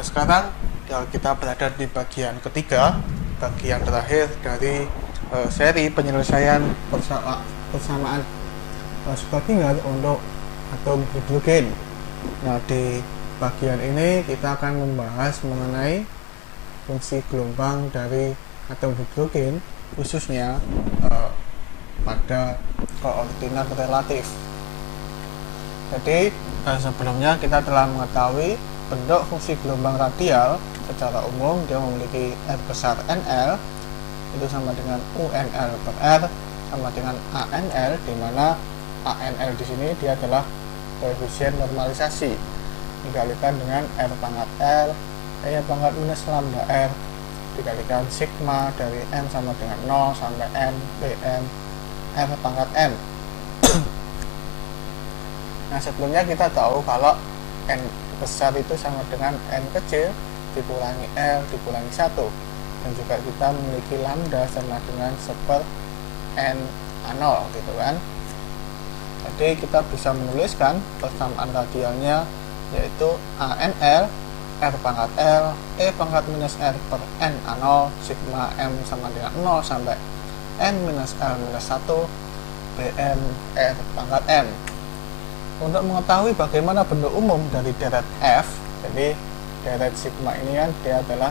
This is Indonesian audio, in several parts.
Sekarang kita berada di bagian ketiga, bagian terakhir dari seri penyelesaian persamaan Schrödinger untuk atom hidrogen. Nah, di bagian ini kita akan membahas mengenai fungsi gelombang dari atom hidrogen, khususnya pada koordinat relatif. Jadi sebelumnya kita telah mengetahui bentuk fungsi gelombang radial. Secara umum dia memiliki R besar NL, itu sama dengan UNL per R sama dengan ANL, di mana ANL di sini dia adalah koefisien normalisasi dikalikan dengan R pangkat L E pangkat minus lambda R dikalikan sigma dari M sama dengan 0 sampai M Bm R pangkat M. Nah, sebelumnya kita tahu kalau N besar itu sama dengan N kecil dikurangi L dikurangi 1, dan juga kita memiliki lambda sama dengan 1/n A0 gitu kan. Jadi kita bisa menuliskan persamaan radialnya yaitu ANL R pangkat L E pangkat minus R per N A0 sigma M sama dengan 0 sampai N minus L minus 1 Bm R pangkat M. Untuk mengetahui bagaimana bentuk umum dari deret F, jadi deret sigma ini kan dia adalah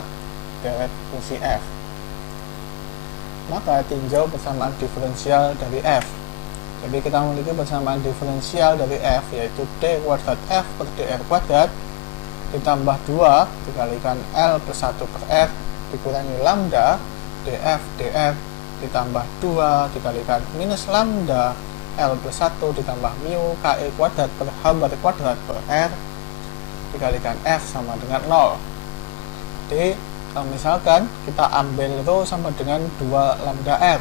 deret fungsi F, maka tinjau persamaan diferensial dari F. Jadi kita memiliki persamaan diferensial dari F yaitu D kuadrat F per dr kuadrat ditambah 2 dikalikan L plus 1 per R dikurangi lambda df dr ditambah 2 dikalikan minus lambda L plus 1 ditambah mu KE kuadrat per H bar kuadrat per R dikalikan F sama dengan 0. Jadi misalkan kita ambil rho sama dengan 2 lambda R,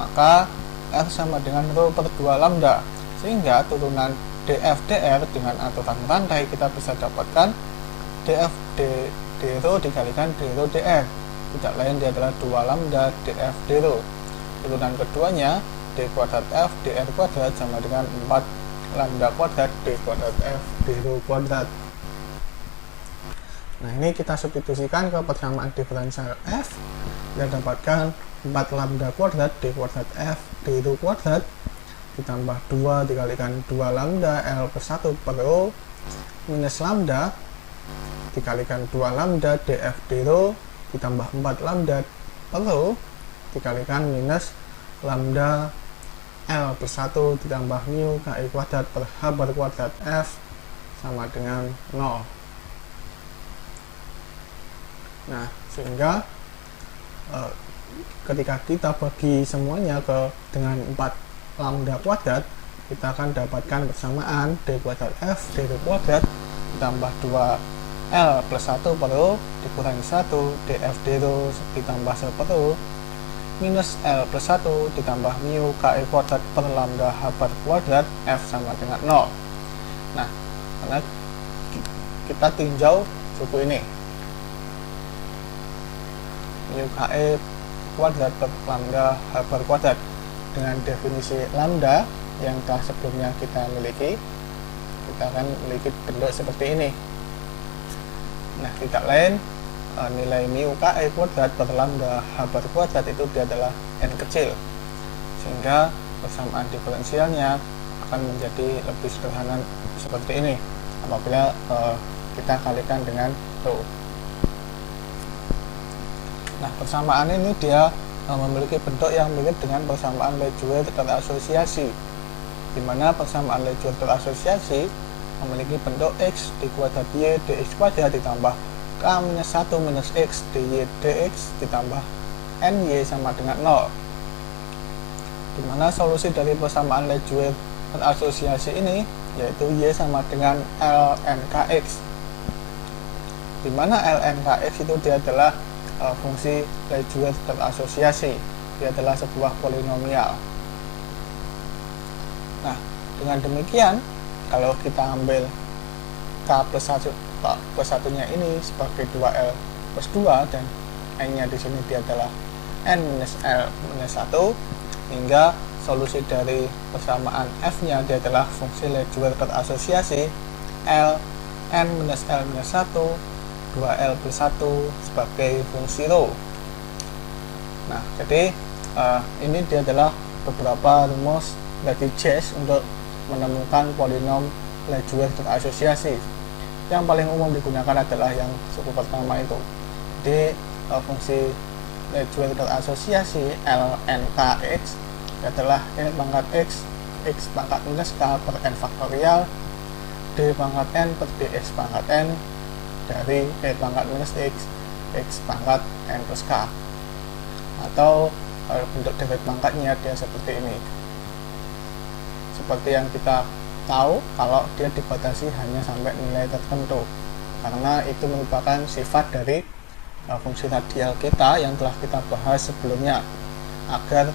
maka R sama dengan rho per 2 lambda, sehingga turunan df dr dengan aturan rantai kita bisa dapatkan df d rho dikalikan d rho dr, tidak lain dia adalah 2 lambda df d rho. Turunan keduanya d kuadrat f dr kuadrat sama dengan 4 lambda kuadrat d kuadrat f d rho kuadrat. Nah, ini kita substitusikan ke persamaan diferensial F, kita dapatkan 4 lambda kuadrat d kuadrat f d rho kuadrat ditambah 2 dikalikan 2 lambda L plus 1 per rho minus lambda dikalikan 2 lambda df d rho ditambah 4 lambda per rho dikalikan minus lambda L plus 1 ditambah mu KI kuadrat per H bar kuadrat F sama dengan 0. Nah, sehingga ketika kita bagi semuanya dengan 4 lambda kuadrat, kita akan dapatkan persamaan D kuadrat F D rho kuadrat ditambah 2 L plus 1 per rho dikurangi 1 df d rho ditambah 1 per rho minus L plus 1 ditambah mu KI kuadrat per lambda H bar kuadrat F sama dengan 0. Nah, karena kita tinjau suku ini, mu KI kuadrat per lambda H bar kuadrat dengan definisi lambda yang telah sebelumnya kita miliki, kita akan memiliki bentuk seperti ini. Nah, tidak lain nilai mu KI kuadrat per lambda H bar kuadrat itu dia adalah n kecil, sehingga persamaan diferensialnya akan menjadi lebih sederhana seperti ini apabila kita kalikan dengan rho. Nah, persamaan ini dia memiliki bentuk yang mirip dengan persamaan Lejeune terasosiasi, di mana persamaan Lejeune terasosiasi memiliki bentuk x d kuadrat y dx kuadrat ditambah k minus 1 minus x dy dx ditambah ny sama dengan 0, di mana solusi dari persamaan Lejeune terasosiasi ini yaitu y sama dengan ln kx, di mana ln kx itu dia adalah fungsi Lejeune terasosiasi, dia adalah sebuah polinomial. Nah, dengan demikian kalau kita ambil k plus 1 nya ini sebagai 2L plus 2 dan n nya di sini dia adalah n minus L minus 1, hingga solusi dari persamaan f nya dia adalah fungsi Lejeune terasosiasi L n minus L minus 1 2L plus 1 sebagai fungsi rho. Nah, jadi ini dia adalah beberapa rumus dari Jez untuk menemukan polinom Lejeune terasosiasi. Yang paling umum digunakan adalah yang suku pertama itu. Jadi fungsi Lejeune terasosiasi lnkx adalah n pangkat x pangkat minus k per n faktorial d pangkat n per dx pangkat n dari e pangkat minus x pangkat n plus k, atau bentuk deret pangkatnya dia seperti ini. Seperti yang kita tahu kalau dia dibatasi hanya sampai nilai tertentu, karena itu merupakan sifat dari fungsi radial kita yang telah kita bahas sebelumnya, agar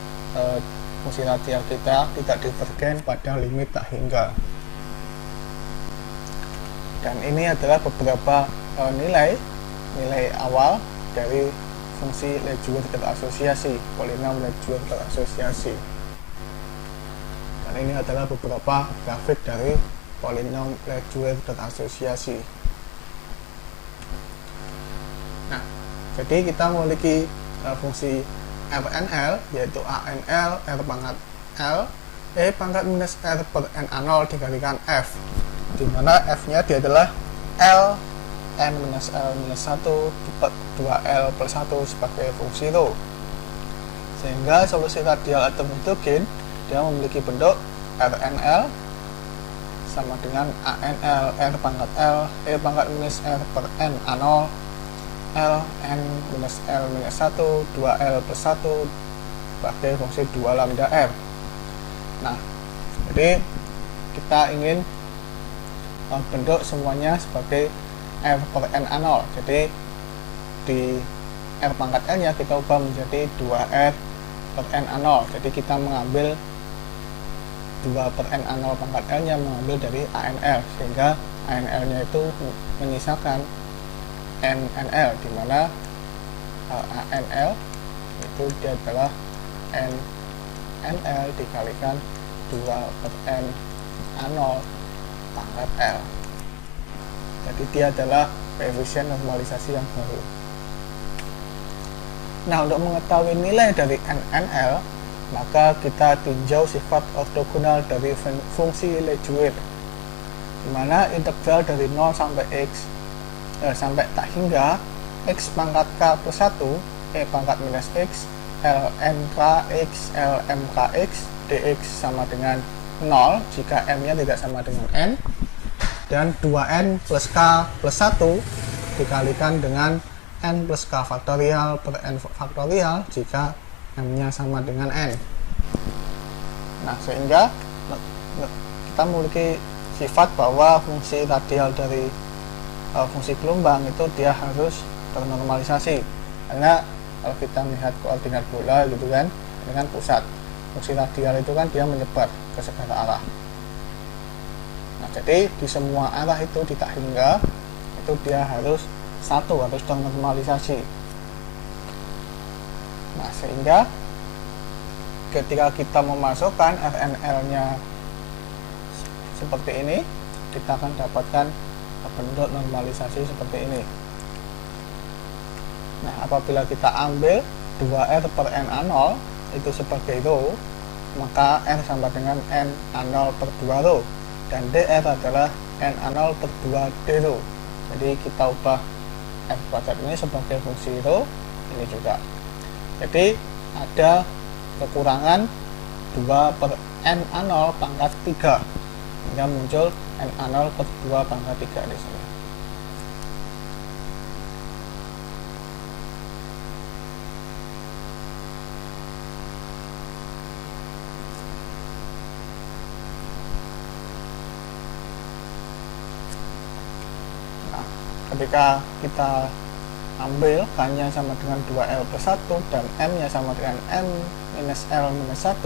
fungsi radial kita tidak divergen pada limit tak hingga. Dan ini adalah beberapa nilai awal dari fungsi Lejeune terasosiasi, polinom Lejeune terasosiasi. Dan ini adalah beberapa grafik dari polinom Lejeune terasosiasi. Nah, jadi kita memiliki fungsi RNL, yaitu ANL R pangkat L E pangkat minus R per N0 dikalikan F, di mana F-nya dia adalah L n minus L minus 1 per 2L plus 1 sebagai fungsi rho. Sehingga solusi radial atau hidrogen dia memiliki bentuk RNL sama dengan ANL R pangkat L E pangkat minus R per N0 L n minus L minus 1 2L plus 1 sebagai fungsi 2 lambda R. Nah, jadi kita ingin bentuk semuanya sebagai R per N0. Jadi di R pangkat L nya kita ubah menjadi 2R per N0. Jadi kita mengambil 2 per N0 pangkat L nya mengambil dari ANL, sehingga ANL nya itu menyisakan NNL, di mana ANL itu dia adalah NNL dikalikan 2 per N0 pangkat L. Jadi dia adalah koefisien normalisasi yang baru. Nah, untuk mengetahui nilai dari NNL, maka kita tinjau sifat ortogonal dari fungsi Lejeune, di mana integral dari 0 sampai x sampai tak hingga x pangkat k plus 1 e pangkat minus x ln kx lm kx dx sama dengan 0 jika m nya tidak sama dengan n, dan 2n plus k plus 1 dikalikan dengan n plus k faktorial per n faktorial jika m nya sama dengan n. Nah, sehingga kita memiliki sifat bahwa fungsi radial dari fungsi gelombang itu dia harus ternormalisasi, karena kalau kita melihat koordinat bola gitu kan, dengan pusat, fungsi radial itu kan dia menyebar ke segala arah. Nah, jadi di semua arah itu di tak hingga itu dia harus ternormalisasi. Nah, sehingga ketika kita memasukkan RNL nya seperti ini, kita akan dapatkan bentuk normalisasi seperti ini. Nah, apabila kita ambil 2R per N0 itu sebagai rho, maka R sama dengan N0 per 2 rho, dan dr adalah N0 per 2 d rho. Jadi kita ubah F kuadrat ini sebagai fungsi rho ini juga. Jadi ada kekurangan 2 per N0 pangkat 3, hingga muncul N0 per 2 pangkat 3 di sini. Nah, ketika kita ambil K-nya sama dengan 2L plus 1 dan M-nya sama dengan M minus L minus 1,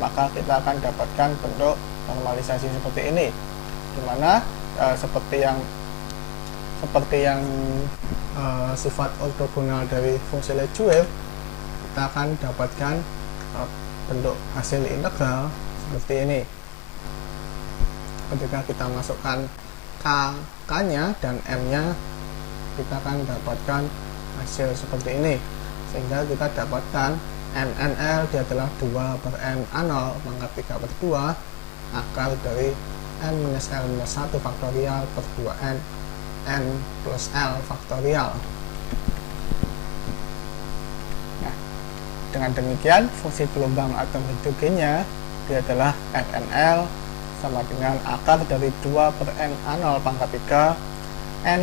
maka kita akan dapatkan bentuk normalisasi seperti ini, dimana seperti yang sifat ortogonal dari fungsi Lejeune, kita akan dapatkan bentuk hasil integral seperti ini ketika kita masukkan K-nya dan M-nya, kita akan dapatkan hasil seperti ini. Sehingga kita dapatkan MNL dia adalah 2 per N A0 pangkat 3 per 2 akar dari N minus L minus 1 faktorial per 2N N plus L faktorial. Nah, dengan demikian fungsi gelombang atom hidrogennya dia adalah MNL sama dengan akar dari 2 per N A0 pangkat 3 N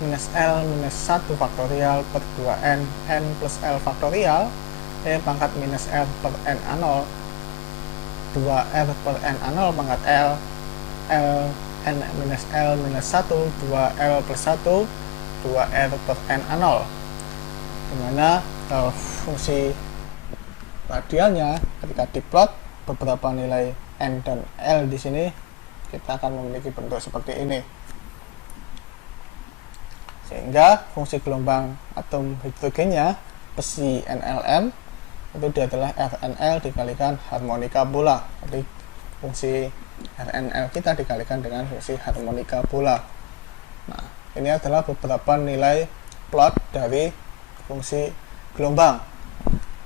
minus L minus 1 faktorial per 2N N plus L faktorial pangkat minus R per N A0 2R per N A0 pangkat L N minus L minus 1 2L plus 1 2R per N A0, dimana fungsi radialnya ketika diplot beberapa nilai N dan L di sini kita akan memiliki bentuk seperti ini. Sehingga fungsi gelombang atom hidrogennya besi NLM itu dia adalah RNL dikalikan harmonika bola. Jadi fungsi RNL kita dikalikan dengan fungsi harmonika bola. Nah, ini adalah beberapa nilai plot dari fungsi gelombang.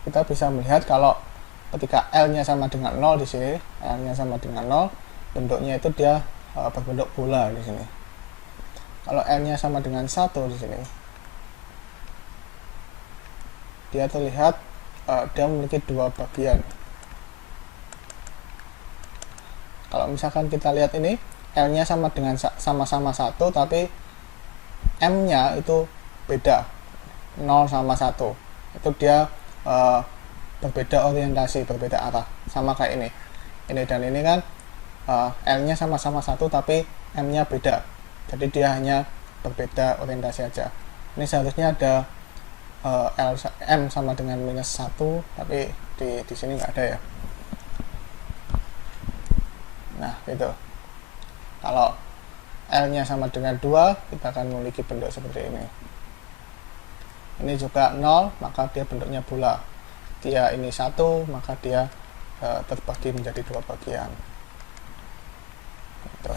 Kita bisa melihat kalau ketika L-nya sama dengan 0 di sini, L-nya sama dengan 0, bentuknya itu dia berbentuk bola di sini. Kalau N-nya sama dengan 1 di sini, dia terlihat dia memiliki 2 bagian. Kalau misalkan kita lihat ini, L-nya sama dengan sama-sama 1, tapi M-nya itu beda, 0 sama 1. Itu dia berbeda orientasi, berbeda arah, sama kayak ini. Ini dan ini kan L-nya sama-sama 1, tapi M-nya beda. Jadi dia hanya berbeda orientasi aja. Ini seharusnya ada M sama dengan minus 1, tapi di sini nggak ada ya. Nah, gitu. Kalau L-nya sama dengan 2, kita akan memiliki bentuk seperti ini. Ini juga 0, maka dia bentuknya bola. Dia ini 1, maka dia terbagi menjadi 2 bagian. Gitu.